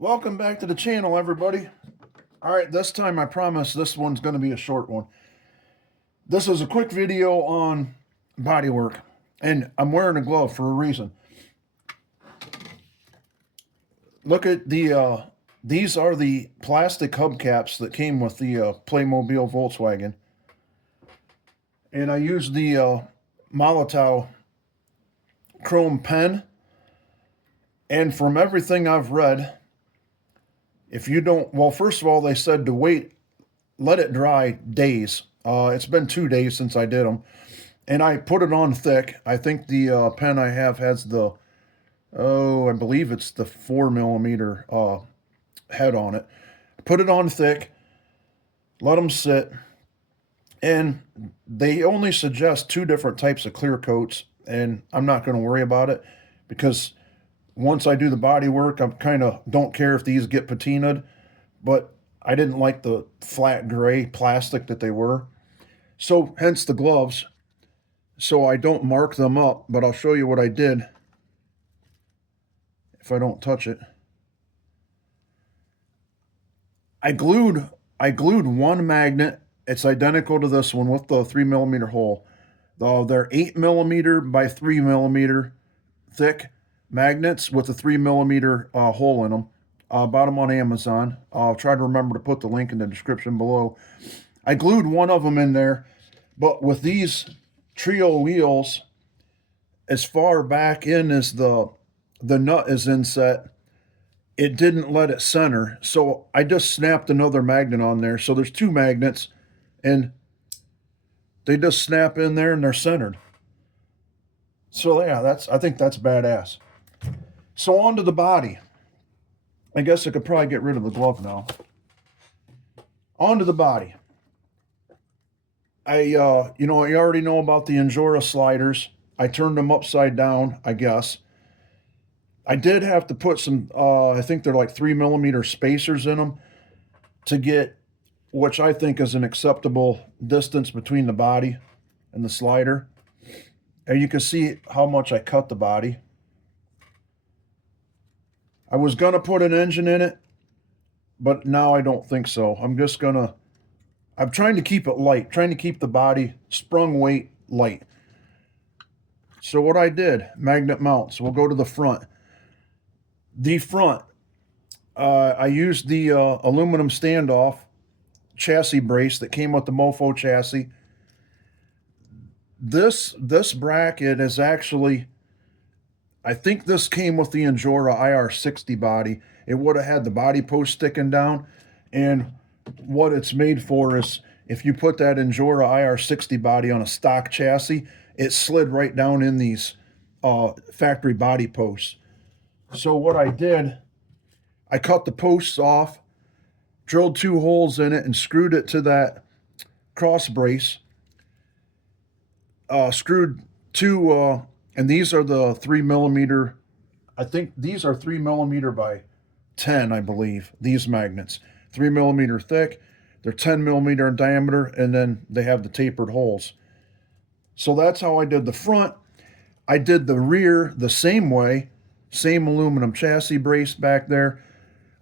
Welcome back to the channel, everybody. All right, this time I promise this one's going to be a short one. This is a quick video on bodywork, and I'm wearing a glove for a reason. Look at these are the plastic hubcaps that came with the Playmobil Volkswagen. And I used the Molotov chrome pen. And from everything I've read, if you don't, well, first of all, they said to wait, let it dry days. It's been 2 days since I did them, and I put it on thick. I think the pen I have has the, I believe it's the 4mm head on it. Put it on thick, let them sit, and they only suggest 2 different types of clear coats, and I'm not going to worry about it because once I do the body work, I kind of don't care if these get patinaed, but I didn't like the flat gray plastic that they were. So hence the gloves. So I don't mark them up, but I'll show you what I did if I don't touch it. I glued one magnet. It's identical to this one with the 3mm hole. They're 8mm by 3mm thick magnets with a 3mm hole in them. Bought them on Amazon. I'll try to remember to put the link in the description below. I glued one of them in there, but with these trio wheels, as far back in as the nut is inset, it didn't let it center. So I just snapped another magnet on there. So there's 2 magnets, and they just snap in there and they're centered. So yeah, I think that's badass. So on to the body. I guess I could probably get rid of the glove now. On to the body. You already know about the Injora sliders. I turned them upside down, I guess. I did have to put some, I think they're like 3mm spacers in them to get, which I think is an acceptable distance between the body and the slider. And you can see how much I cut the body. I was going to put an engine in it, but now I don't think so. I'm trying to keep it light, trying to keep the body sprung weight light. So what I did, magnet mounts, we'll go to the front. The front, I used the aluminum standoff chassis brace that came with the Mofo chassis. This bracket is actually, I think this came with the Injora IR60 body. It would have had the body post sticking down, and what it's made for is if you put that Injora IR60 body on a stock chassis, it slid right down in these factory body posts. So what I did, I cut the posts off, drilled 2 holes in it, and screwed it to that cross brace. Screwed 2, and these are the 3mm. I think these are 3mm by 10, I believe. These magnets, 3mm thick. They're 10mm in diameter, and then they have the tapered holes. So that's how I did the front. I did the rear the same way, same aluminum chassis brace back there.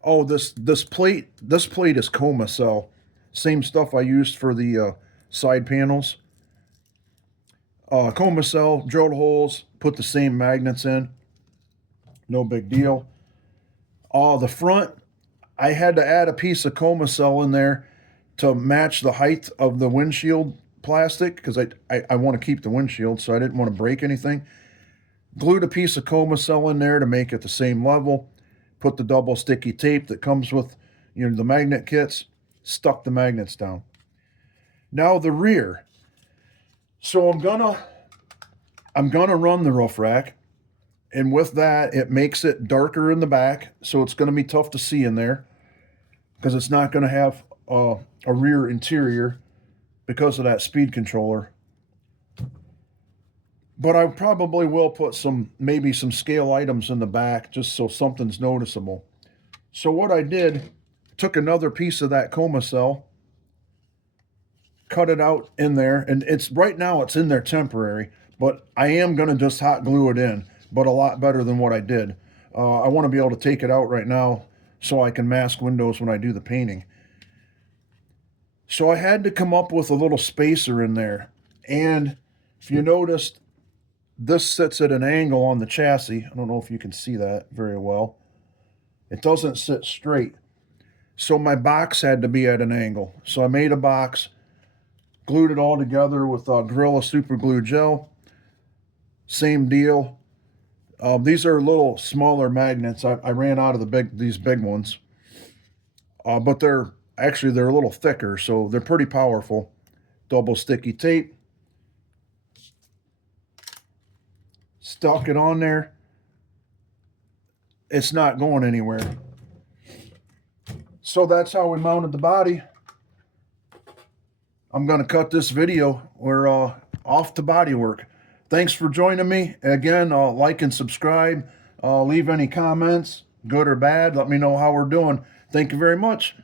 Oh, this plate is coma cell, same stuff I used for the side panels. Coma cell, drilled holes, put the same magnets in. No big deal. The front, I had to add a piece of coma cell in there to match the height of the windshield plastic because I want to keep the windshield, so I didn't want to break anything. Glued a piece of coma cell in there to make it the same level. Put the double sticky tape that comes with the magnet kits. Stuck the magnets down. Now the rear. So I'm gonna run the roof rack, and with that, it makes it darker in the back, so it's going to be tough to see in there because it's not going to have a rear interior because of that speed controller. But I probably will put maybe some scale items in the back just so something's noticeable. So what I did, took another piece of that coma cell, cut it out in there, and right now it's in there temporary, but I am going to just hot glue it in, but a lot better than what I did. I want to be able to take it out right now so I can mask windows when I do the painting. So I had to come up with a little spacer in there. And if you noticed, this sits at an angle on the chassis. I don't know if you can see that very well. It doesn't sit straight. So my box had to be at an angle. So I made a box, glued it all together with Gorilla Super Glue Gel. Same deal. These are little smaller magnets. I ran out of these big ones. But they're a little thicker, so they're pretty powerful. Double sticky tape. Stuck it on there. It's not going anywhere. So that's how we mounted the body. I'm going to cut this video. We're off to body work. Thanks for joining me. Again, like and subscribe. Leave any comments, good or bad. Let me know how we're doing. Thank you very much.